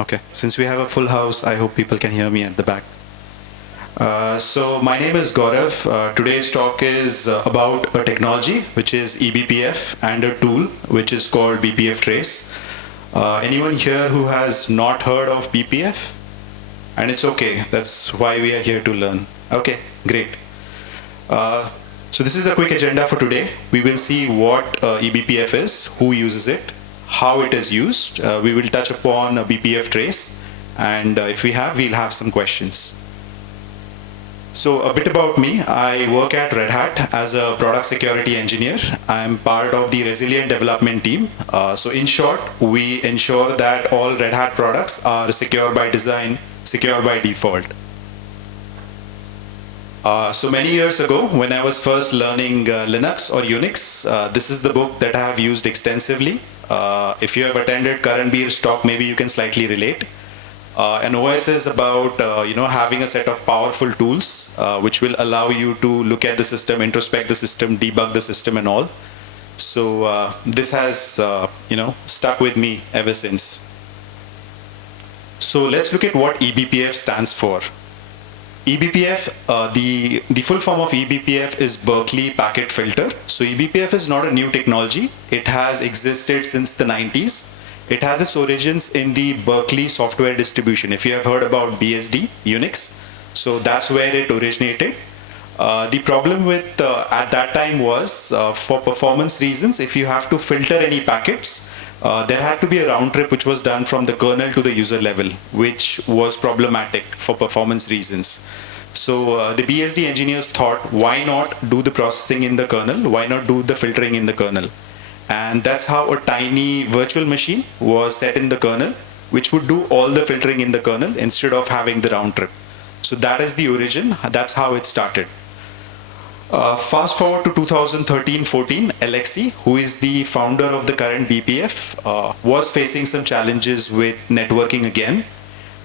Okay, since we have a full house, I hope people can hear me at the back. So my name is Gaurav. Today's talk is about a technology which is eBPF and a tool which is called bpftrace. Anyone here who has not heard of BPF? And it's okay, that's why we are here to learn. Okay, great. So this is a quick agenda for today. We will see what eBPF is, who uses it, how it is used. We will touch upon a bpftrace, and if we'll have some questions. So a bit about me. I work at Red Hat as a product security engineer. I'm part of the resilient development team. So in short, we ensure that all Red Hat products are secure by design, secure by default. So many years ago, when I was first learning Linux or Unix, this is the book that I have used extensively. If you have attended Karan Beer's talk, maybe you can slightly relate. An OS is about having a set of powerful tools which will allow you to look at the system, introspect the system, debug the system, and all. So this has stuck with me ever since. So let's look at what eBPF stands for. eBPF, the full form of eBPF is Berkeley Packet Filter. So eBPF is not a new technology. It has existed since the 90s. It has its origins in the Berkeley software distribution. If you have heard about BSD, Unix, so that's where it originated. The problem with at that time was for performance reasons, if you have to filter any packets, there had to be a round trip which was done from the kernel to the user level, which was problematic for performance reasons. So the BSD engineers thought, why not do the processing in the kernel? Why not do the filtering in the kernel? And that's how a tiny virtual machine was set in the kernel, which would do all the filtering in the kernel instead of having the round trip. So that is the origin. That's how it started. Fast forward to 2013-14, Alexei, who is the founder of the current BPF, was facing some challenges with networking again.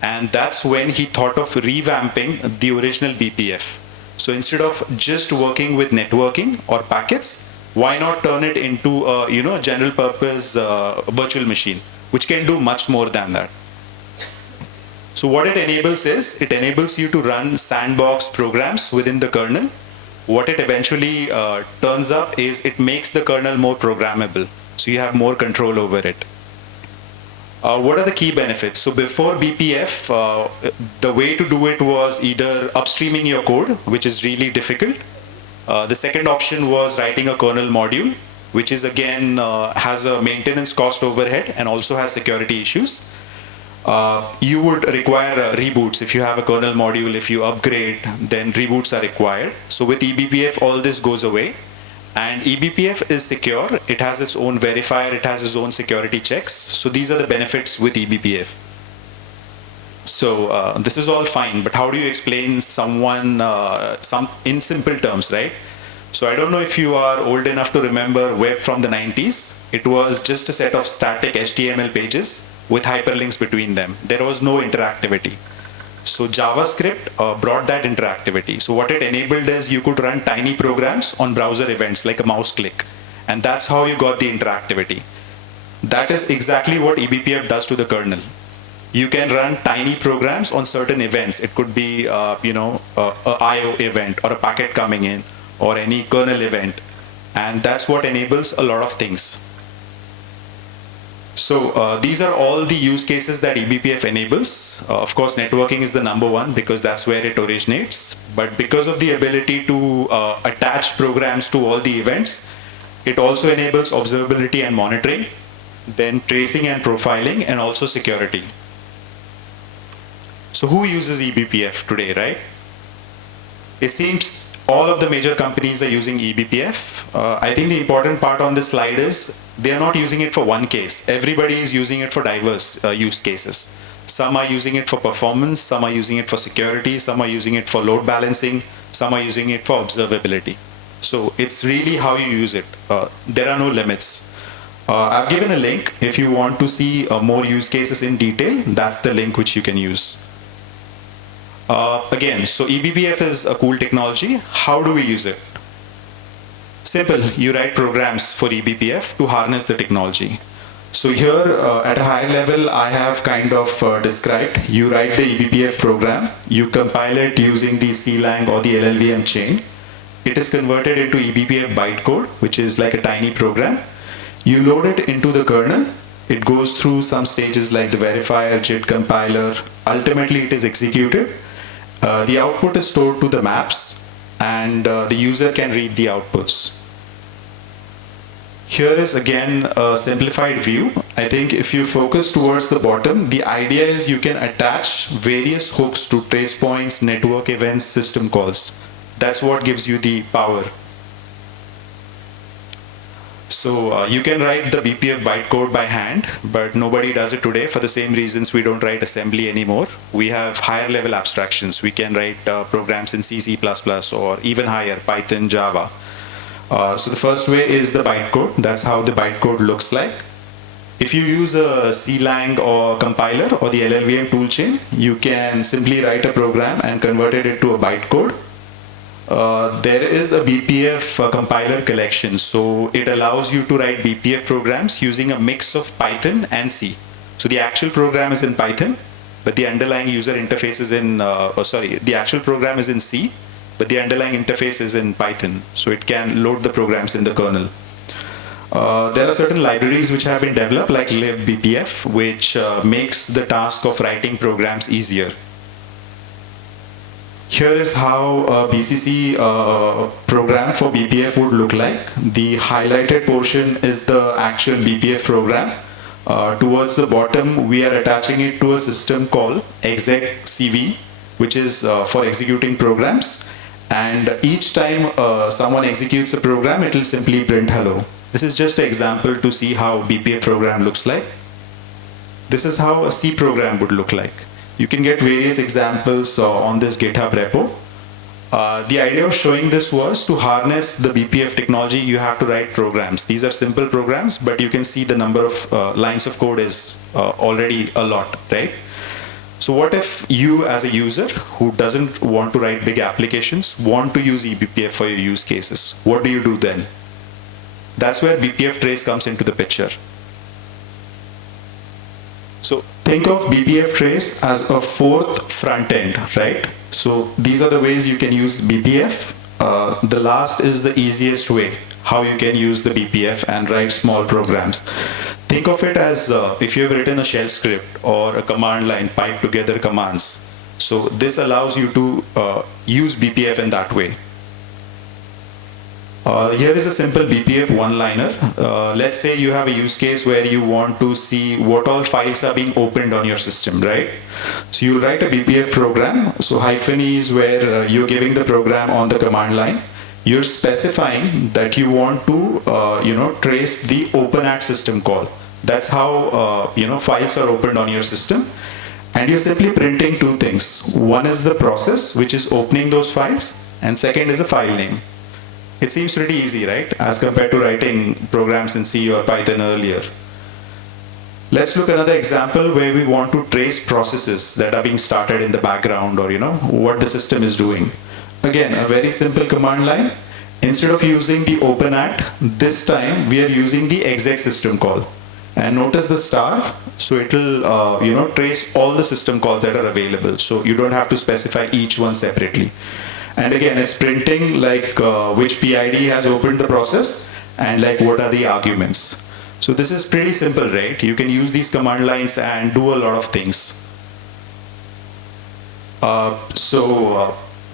And that's when he thought of revamping the original BPF. So instead of just working with networking or packets, why not turn it into a general purpose virtual machine, which can do much more than that. So what it enables is, it enables you to run sandbox programs within the kernel. What it eventually turns up is it makes the kernel more programmable. So you have more control over it. What are the key benefits? So before BPF, the way to do it was either upstreaming your code, which is really difficult. The second option was writing a kernel module, which is again has a maintenance cost overhead and also has security issues. You would require reboots if you have a kernel module. If you upgrade, then reboots are required. So with eBPF, all this goes away. And eBPF is secure. It has its own verifier. It has its own security checks. So these are the benefits with eBPF. So this is all fine, but how do you explain someone in simple terms, right? So I don't know if you are old enough to remember web from the 90s. It was just a set of static HTML pages with hyperlinks between them. There was no interactivity. So JavaScript brought that interactivity. So what it enabled is you could run tiny programs on browser events like a mouse click. And that's how you got the interactivity. That is exactly what eBPF does to the kernel. You can run tiny programs on certain events. It could be, a IO event or a packet coming in or any kernel event. And that's what enables a lot of things. So these are all the use cases that eBPF enables. Of course, networking is the number one because that's where it originates. But because of the ability to attach programs to all the events, it also enables observability and monitoring, then tracing and profiling, and also security. So who uses eBPF today, right? It seems all of the major companies are using eBPF. I think the important part on this slide is they are not using it for one case. Everybody is using it for diverse use cases. Some are using it for performance, some are using it for security, some are using it for load balancing, some are using it for observability. So it's really how you use it. There are no limits. I've given a link. If you want to see more use cases in detail, that's the link which you can use. Again, so eBPF is a cool technology. How do we use it? Simple. You write programs for eBPF to harness the technology. So here at a high level, I have kind of described. You write the eBPF program, you compile it using the CLang or the LLVM chain. It is converted into eBPF bytecode, which is like a tiny program. You load it into the kernel. It goes through some stages like the verifier, JIT compiler. Ultimately, it is executed. The output is stored to the maps, and the user can read the outputs. Here is again a simplified view. I think if you focus towards the bottom, the idea is you can attach various hooks to trace points, network events, system calls. That's what gives you the power. So you can write the BPF bytecode by hand, but nobody does it today for the same reasons we don't write assembly anymore. We have higher level abstractions. We can write programs in C, C++, or even higher, Python, Java. So the first way is the bytecode. That's how the bytecode looks like. If you use a CLang or compiler or the LLVM toolchain, you can simply write a program and convert it into a bytecode. There is a BPF compiler collection, so it allows you to write BPF programs using a mix of Python and C. So the actual program is in Python, but the underlying user interface is in, the actual program is in C, but the underlying interface is in Python, so it can load the programs in the kernel. There are certain libraries which have been developed, like libbpf, which makes the task of writing programs easier. Here is how a BCC program for BPF would look like. The highlighted portion is the actual BPF program. Towards the bottom, we are attaching it to a system called execcv, which is for executing programs. And each time someone executes a program, it will simply print hello. This is just an example to see how BPF program looks like. This is how a C program would look like. You can get various examples on this GitHub repo. The idea of showing this was to harness the BPF technology. You have to write programs. These are simple programs, but you can see the number of lines of code is already a lot, right? So what if you as a user who doesn't want to write big applications want to use eBPF for your use cases? What do you do then? That's where bpftrace comes into the picture. So think of bpftrace as a fourth front end, right? So these are the ways you can use BPF. The last is the easiest way, how you can use the BPF and write small programs. Think of it as if you've written a shell script or a command line, pipe together commands. So this allows you to use BPF in that way. Here is a simple BPF one-liner. Let's say you have a use case where you want to see what all files are being opened on your system, right? So you'll write a BPF program. So -e is where you're giving the program on the command line. You're specifying that you want to, trace the open at system call. That's how, files are opened on your system. And you're simply printing two things. One is the process, which is opening those files, and second is a file name. It seems pretty easy, right? As compared to writing programs in C or Python earlier. Let's look at another example where we want to trace processes that are being started in the background, or what the system is doing. Again, a very simple command line. Instead of using the open at, this time we are using the exec system call. And notice the star, so it will trace all the system calls that are available. So you don't have to specify each one separately. And again, it's printing like which PID has opened the process and like what are the arguments. So this is pretty simple, right? You can use these command lines and do a lot of things.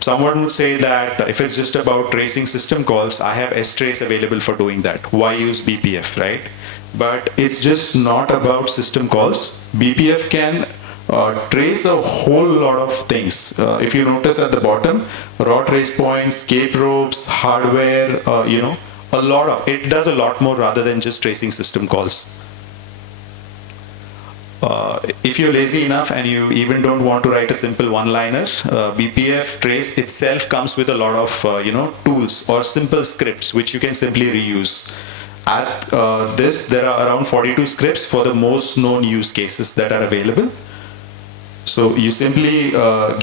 Someone would say that if it's just about tracing system calls, I have strace available for doing that. Why use BPF, right? But it's just not about system calls. BPF can trace a whole lot of things. If you notice at the bottom, raw trace points, k-probes, hardware, a lot of it does a lot more rather than just tracing system calls. If you're lazy enough and you even don't want to write a simple one-liner, bpftrace itself comes with a lot of tools or simple scripts which you can simply reuse. At there are around 42 scripts for the most known use cases that are available. So you simply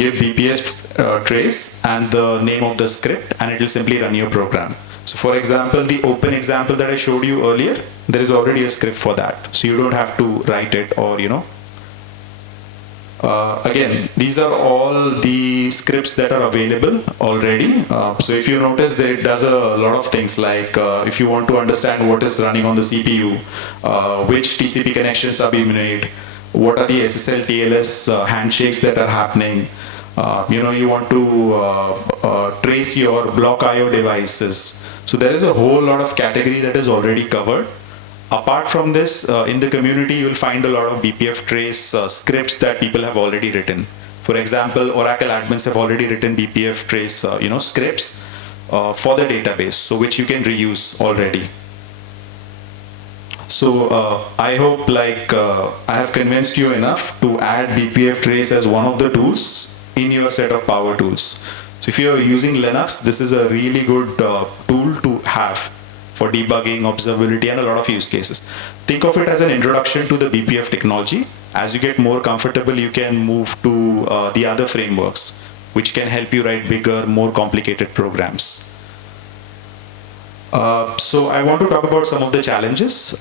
give bpftrace and the name of the script, and it will simply run your program. So for example, the open example that I showed you earlier, there is already a script for that. So you don't have to write it, or again, these are all the scripts that are available already. So if you notice that it does a lot of things, like if you want to understand what is running on the CPU, which TCP connections are being made, what are the SSL TLS handshakes that are happening, you want to trace your block IO devices. So there is a whole lot of category that is already covered. Apart from this, in the community, you'll find a lot of bpftrace scripts that people have already written. For example, Oracle admins have already written bpftrace, scripts for the database, so which you can reuse already. So I hope I have convinced you enough to add bpftrace as one of the tools in your set of power tools. So if you're using Linux, this is a really good tool to have for debugging, observability, and a lot of use cases. Think of it as an introduction to the BPF technology. As you get more comfortable, you can move to the other frameworks, which can help you write bigger, more complicated programs. So I want to talk about some of the challenges.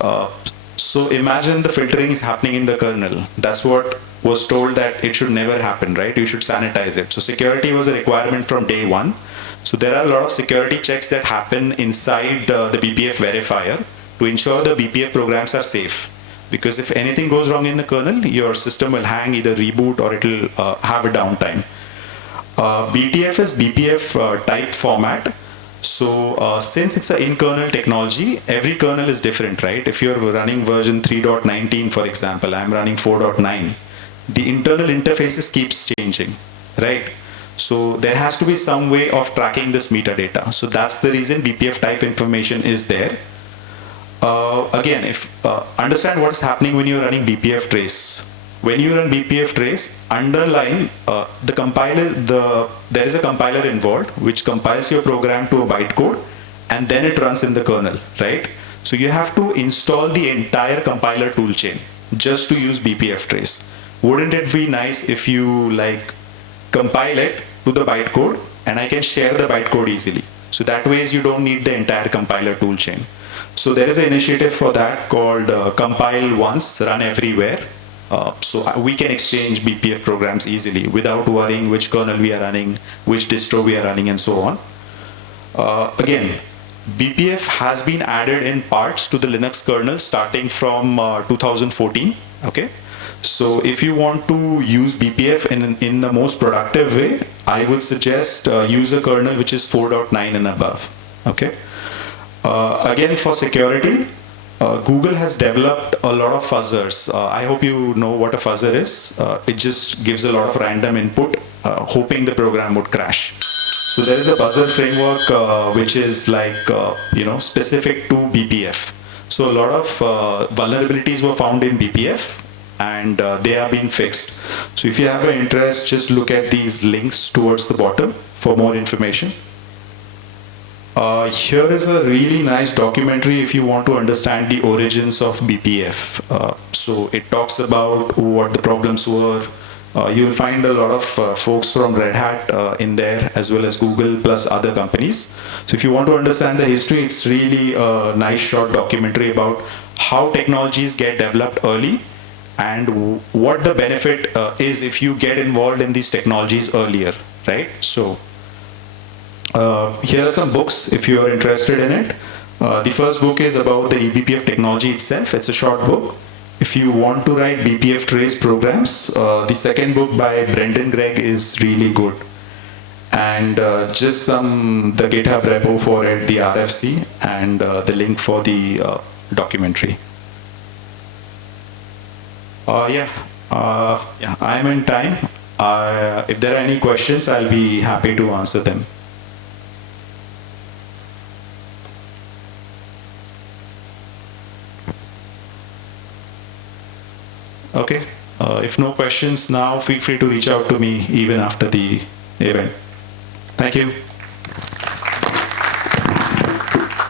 So imagine the filtering is happening in the kernel. That's what was told, that it should never happen, right? You should sanitize it. So security was a requirement from day one. So there are a lot of security checks that happen inside the BPF verifier to ensure the BPF programs are safe. Because if anything goes wrong in the kernel, your system will hang, either reboot, or it will have a downtime. BTF is BPF type format. So since it's an in-kernel technology, every kernel is different, right? If you're running version 3.19, for example, I'm running 4.9, the internal interfaces keeps changing, right? So there has to be some way of tracking this metadata. So that's the reason BPF type information is there. Again, if understand what's happening when you're running BPF trace. When you run BPF trace, underline the compiler. There is a compiler involved which compiles your program to a bytecode, and then it runs in the kernel, right? So you have to install the entire compiler toolchain just to use BPF trace. Wouldn't it be nice if you compile it to the bytecode, and I can share the bytecode easily? So that ways you don't need the entire compiler toolchain. So there is an initiative for that called compile once, run everywhere. So we can exchange BPF programs easily without worrying which kernel we are running, which distro we are running, and so on. Again, BPF has been added in parts to the Linux kernel starting from 2014. Okay. So if you want to use BPF in the most productive way, I would suggest use a kernel which is 4.9 and above. Okay. Again, for security, Google has developed a lot of fuzzers. I hope you know what a fuzzer is. It just gives a lot of random input, hoping the program would crash. So there is a buzzer framework which is specific to BPF. So a lot of vulnerabilities were found in BPF, and they are being fixed. So if you have an interest, just look at these links towards the bottom for more information. Here is a really nice documentary if you want to understand the origins of BPF. So it talks about what the problems were. You'll find a lot of folks from Red Hat in there, as well as Google plus other companies. So if you want to understand the history, it's really a nice short documentary about how technologies get developed early and what the benefit is if you get involved in these technologies earlier, right? So here are some books if you are interested in it. The first book is about the eBPF technology itself. It's a short book. If you want to write BPF trace programs, the second book by Brendan Gregg is really good. And just the GitHub repo for it, the RFC, and the link for the documentary. Yeah, I'm in time. If there are any questions, I'll be happy to answer them. Okay, if no questions now, feel free to reach out to me even after the event. Thank you.